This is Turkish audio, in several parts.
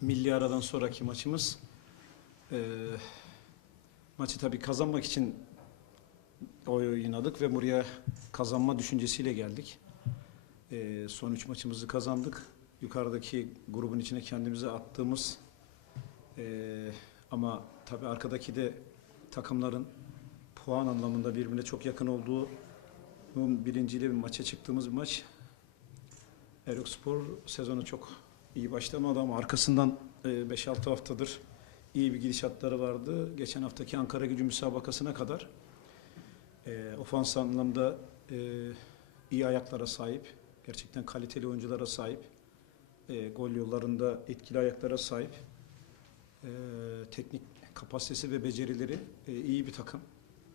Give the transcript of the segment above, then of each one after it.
milli aradan sonraki maçımız. Ee, maçı tabii kazanmak için oynadık ve buraya kazanma düşüncesiyle geldik. Ee, son üç maçımızı kazandık. Yukarıdaki grubun içine kendimize attığımız ee, ama tabii arkadaki de takımların puan anlamında birbirine çok yakın olduğu bilinciyle bir maça çıktığımız bir maç. Erokspor sezonu çok iyi başlamadı ama arkasından e, 5-6 haftadır iyi bir gidişatları vardı. Geçen haftaki Ankara gücü müsabakasına kadar e, ofans anlamda e, iyi ayaklara sahip, gerçekten kaliteli oyunculara sahip, e, gol yollarında etkili ayaklara sahip, e, teknik kapasitesi ve becerileri e, iyi bir takım.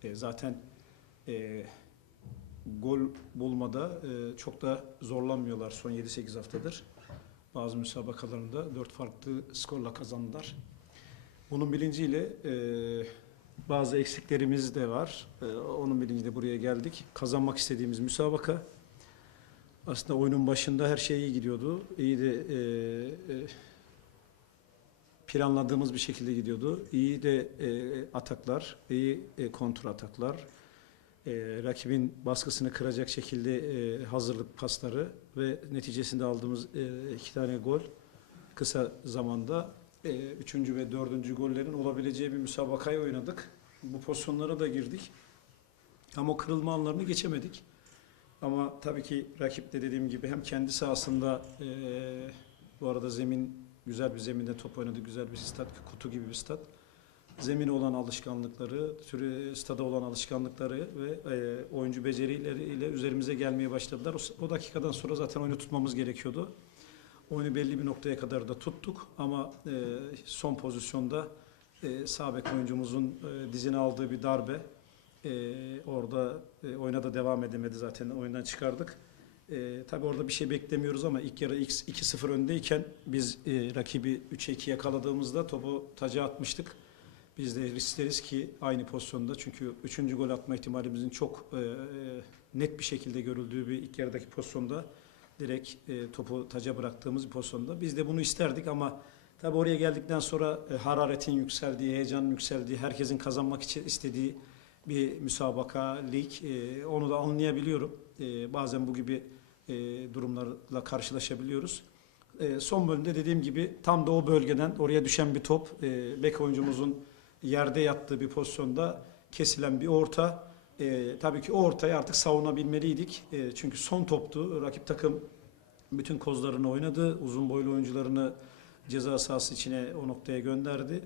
E, zaten e, gol bulmada e, çok da zorlanmıyorlar son 7-8 haftadır. Bazı müsabakalarında dört farklı skorla kazandılar. Bunun bilinciyle e, bazı eksiklerimiz de var. E, onun bilinciyle buraya geldik. Kazanmak istediğimiz müsabaka. Aslında oyunun başında her şey iyi gidiyordu. İyi de e, e, planladığımız bir şekilde gidiyordu. İyi de e, ataklar, iyi e, kontra ataklar, e, rakibin baskısını kıracak şekilde e, hazırlık pasları ve neticesinde aldığımız e, iki tane gol kısa zamanda e, üçüncü ve dördüncü gollerin olabileceği bir müsabakayı oynadık. Bu pozisyonlara da girdik. Ama o kırılma anlarını geçemedik. Ama tabii ki rakip de dediğim gibi hem kendi sahasında e, bu arada zemin güzel bir zeminde top oynadı. Güzel bir stat, kutu gibi bir stat zemine olan alışkanlıkları, türü stada olan alışkanlıkları ve e, oyuncu becerileriyle üzerimize gelmeye başladılar. O, o dakikadan sonra zaten oyunu tutmamız gerekiyordu. Oyunu belli bir noktaya kadar da tuttuk ama e, son pozisyonda e, sağ bek oyuncumuzun e, dizine aldığı bir darbe e, orada e, oyuna da devam edemedi zaten oyundan çıkardık. E, tabii orada bir şey beklemiyoruz ama ilk yarı X 2-0 öndeyken biz e, rakibi 3'e 2 yakaladığımızda topu taca atmıştık. Biz de isteriz ki aynı pozisyonda çünkü üçüncü gol atma ihtimalimizin çok e, e, net bir şekilde görüldüğü bir ilk yarıdaki pozisyonda direkt e, topu taca bıraktığımız bir pozisyonda. Biz de bunu isterdik ama tabii oraya geldikten sonra e, hararetin yükseldiği, heyecanın yükseldiği, herkesin kazanmak için istediği bir müsabaka, lig e, onu da anlayabiliyorum. E, bazen bu gibi e, durumlarla karşılaşabiliyoruz. E, son bölümde dediğim gibi tam da o bölgeden oraya düşen bir top, e, bek oyuncumuzun yerde yattığı bir pozisyonda kesilen bir orta. E, tabii ki o ortayı artık savunabilmeliydik. E, çünkü son toptu. Rakip takım bütün kozlarını oynadı. Uzun boylu oyuncularını ceza sahası içine o noktaya gönderdi.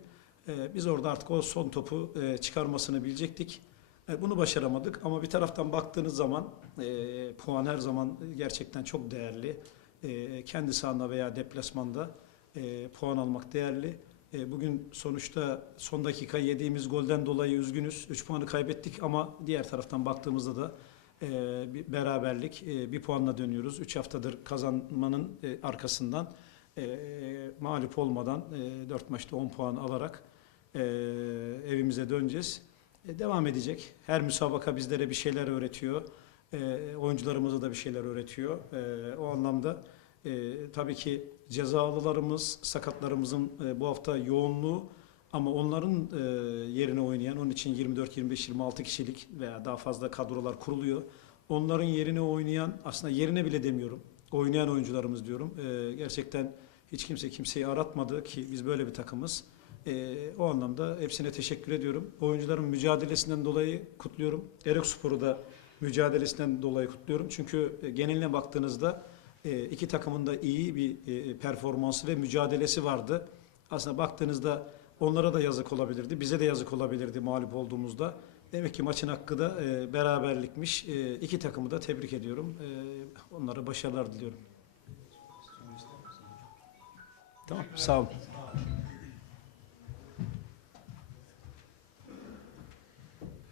E, biz orada artık o son topu e, çıkarmasını bilecektik. E, bunu başaramadık ama bir taraftan baktığınız zaman e, puan her zaman gerçekten çok değerli. E, kendi sahanda veya deplasmanda e, puan almak değerli. E, Bugün sonuçta son dakika yediğimiz golden dolayı üzgünüz. 3 puanı kaybettik ama diğer taraftan baktığımızda da e, bir beraberlik, e, bir puanla dönüyoruz. 3 haftadır kazanmanın arkasından mağlup olmadan 4 maçta 10 puan alarak evimize döneceğiz. Devam edecek. Her müsabaka bizlere bir şeyler öğretiyor. Oyuncularımıza da bir şeyler öğretiyor. O anlamda tabii ki cezalılarımız, sakatlarımızın e, bu hafta yoğunluğu ama onların e, yerine oynayan, onun için 24, 25, 26 kişilik veya daha fazla kadrolar kuruluyor. Onların yerine oynayan, aslında yerine bile demiyorum, oynayan oyuncularımız diyorum. E, gerçekten hiç kimse kimseyi aratmadı ki biz böyle bir takımız. E, o anlamda hepsine teşekkür ediyorum. Oyuncuların mücadelesinden dolayı kutluyorum. Erok Spor'u da mücadelesinden dolayı kutluyorum. Çünkü e, geneline baktığınızda e, iki takımın da iyi bir e, performansı ve mücadelesi vardı. Aslında baktığınızda onlara da yazık olabilirdi, bize de yazık olabilirdi mağlup olduğumuzda. Demek ki maçın hakkı da e, beraberlikmiş. E, iki takımı da tebrik ediyorum. E, onlara başarılar diliyorum. Tamam, sağ olun.